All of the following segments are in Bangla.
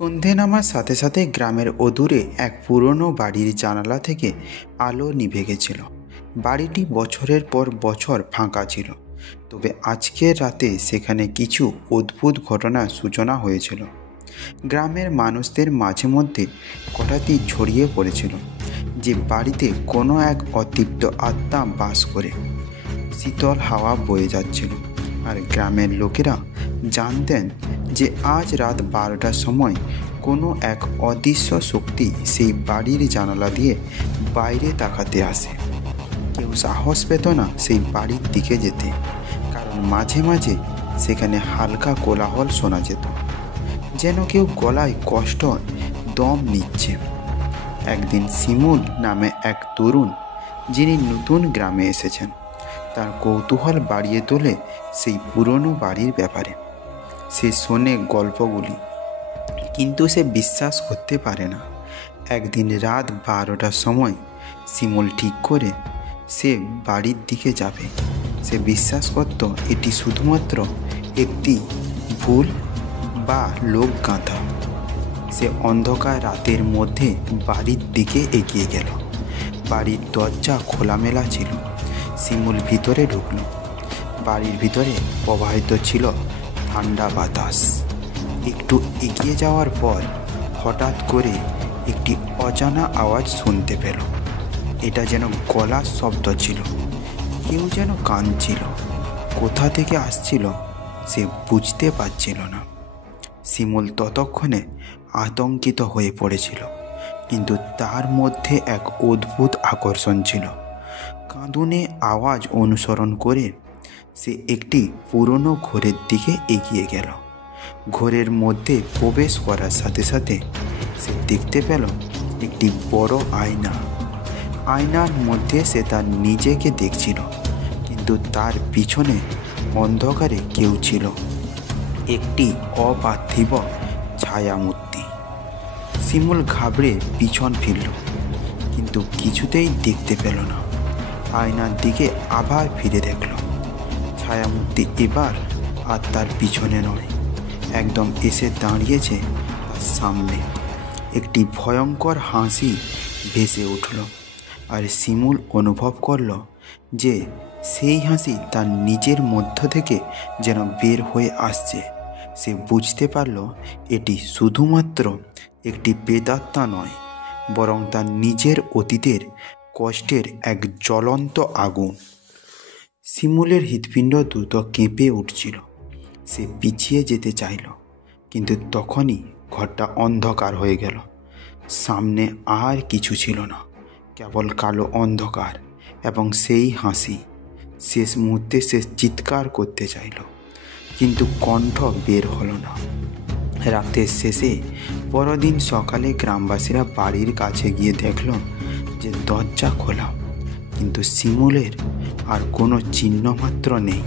সন্ধে নামার সাথে সাথে গ্রামের অদূরে এক পুরনো বাড়ির জানালা থেকে আলো নিভে গেছিল। বাড়িটি বছরের পর বছর ফাঁকা ছিল, তবে আজকের রাতে সেখানে কিছু অদ্ভুত ঘটনার সূচনা হয়েছিল। গ্রামের মানুষদের মাঝে মধ্যে কথাটি ছড়িয়ে পড়েছিল যে বাড়িতে কোনো এক অতৃপ্ত আত্মা বাস করে। শীতল হাওয়া বয়ে যাচ্ছিল, আর গ্রামের লোকেরা জানতেন যে আজ রাত 12টার সময় কোনো এক অদৃশ্য শক্তি সেই বাড়ির জানালা দিয়ে বাইরে তাকাতে আসে। কেউ সাহস পেত না সেই বাড়ির দিকে যেতে, কারণ মাঝে মাঝে সেখানে হালকা কোলাহল শোনা যেত, যেন কেউ গলায় কষ্ট দম নিচ্ছে। একদিন শিমুল নামে এক তরুণ, যিনি নতুন গ্রামে এসেছেন, তার কৌতূহল বাড়িয়ে তোলে সেই পুরনো বাড়ির ব্যাপারে। সে শোনে গল্পগুলি, কিন্তু সে বিশ্বাস করতে পারে না। একদিন রাত 12টার সময় শিমুল ঠিক করে সে বাড়ির দিকে যাবে। সে বিশ্বাস করত এটি শুধুমাত্র একটি ভুল বা লোকগাথা। সে অন্ধকার রাতের মধ্যে বাড়ির দিকে এগিয়ে গেল। বাড়ির দরজা খোলামেলা ছিল। শিমুল ভিতরে ঢুকল। বাড়ির ভিতরে প্রবাহিত ছিল ঠান্ডা বাতাস। একটু এগিয়ে যাওয়ার পর হঠাৎ করে একটি অজানা আওয়াজ শুনতে পেল। এটা যেন গলার শব্দ ছিল। কেউ যেন কাঁদছিল। কোথা থেকে আসছিল সে বুঝতে পারছিল না। শিমুল ততক্ষণে আতঙ্কিত হয়ে পড়েছিল, কিন্তু তার মধ্যে এক অদ্ভুত আকর্ষণ ছিল। কাঁদুনে আওয়াজ অনুসরণ করে সে একটি পুরনো ঘরের দিকে এগিয়ে গেল। ঘরের মধ্যে প্রবেশ করার সাথে সাথে সে দেখতে পেল একটি বড় আয়না। আয়নার মধ্যে সে তার নিজেকে দেখছিল, কিন্তু তার পিছনে অন্ধকারে কেউ ছিল, একটি অপার্থিব ছায়ামূর্তি। শিমুল ঘাবড়ে পিছন ফিরল, কিন্তু কিছুতেই দেখতে পেল না। আয়নার দিকে আবার ফিরে দেখল ছায়ামূর্তি এবার আর তার পিছনে নয়, একদম এসে দাঁড়িয়েছে তার সামনে। একটি ভয়ঙ্কর হাসি ভেসে উঠল, আর শিমুল অনুভব করল যে সেই হাসি তার নিজের মধ্য থেকে যেন বের হয়ে আসছে। সে বুঝতে পারল এটি শুধুমাত্র একটি প্রেতাত্মা নয়, বরং তার নিজের অতীতের কষ্টের এক জ্বলন্ত আগুন। শিমুলের হৃৎপিণ্ড দ্রুত কেঁপে উঠছিল। সে পিছিয়ে যেতে চাইল, কিন্তু তখনই ঘরটা অন্ধকার হয়ে গেল। সামনে আর কিছু ছিল না, কেবল কালো অন্ধকার এবং সেই হাসি। শেষ মুহূর্তে সে চিৎকার করতে চাইল, কিন্তু কণ্ঠ বের হলো না। রাতের শেষে পরদিন সকালে গ্রামবাসীরা বাড়ির কাছে গিয়ে দেখল যে দরজা খোলা, কিন্তু শিমুলের আর কোনো চিহ্ন মাত্র নেই।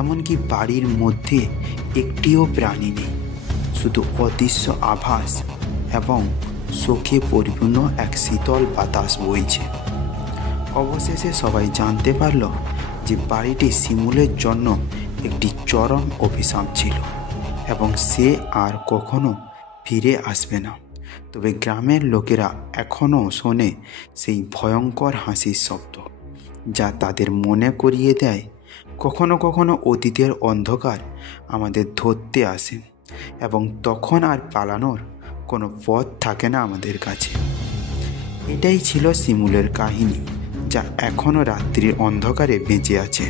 এমনকি বাড়ির মধ্যে একটিও প্রাণী নেই, শুধু অদৃশ্য আভাস এবং শোকে পরিপূর্ণ এক শীতল বাতাস বইছে। অবশেষে সবাই জানতে পারল যে বাড়িটি শিমুলের জন্য একটি চরম অভিশাপ ছিল, এবং সে আর কখনো ফিরে আসবে না। তবে গ্রামের লোকেরা এখনও শোনে সেই ভয়ঙ্কর হাসির শব্দ, যা তাদের মনে করিয়ে দেয় কখনো কখনো অতীতের অন্ধকার আমাদের ধরতে আসে, এবং তখন আর পালানোর কোনো পথ থাকে না আমাদের কাছে। এটাই ছিল শিমুলের কাহিনী, যা এখনও রাত্রির অন্ধকারে বেঁচে আছে।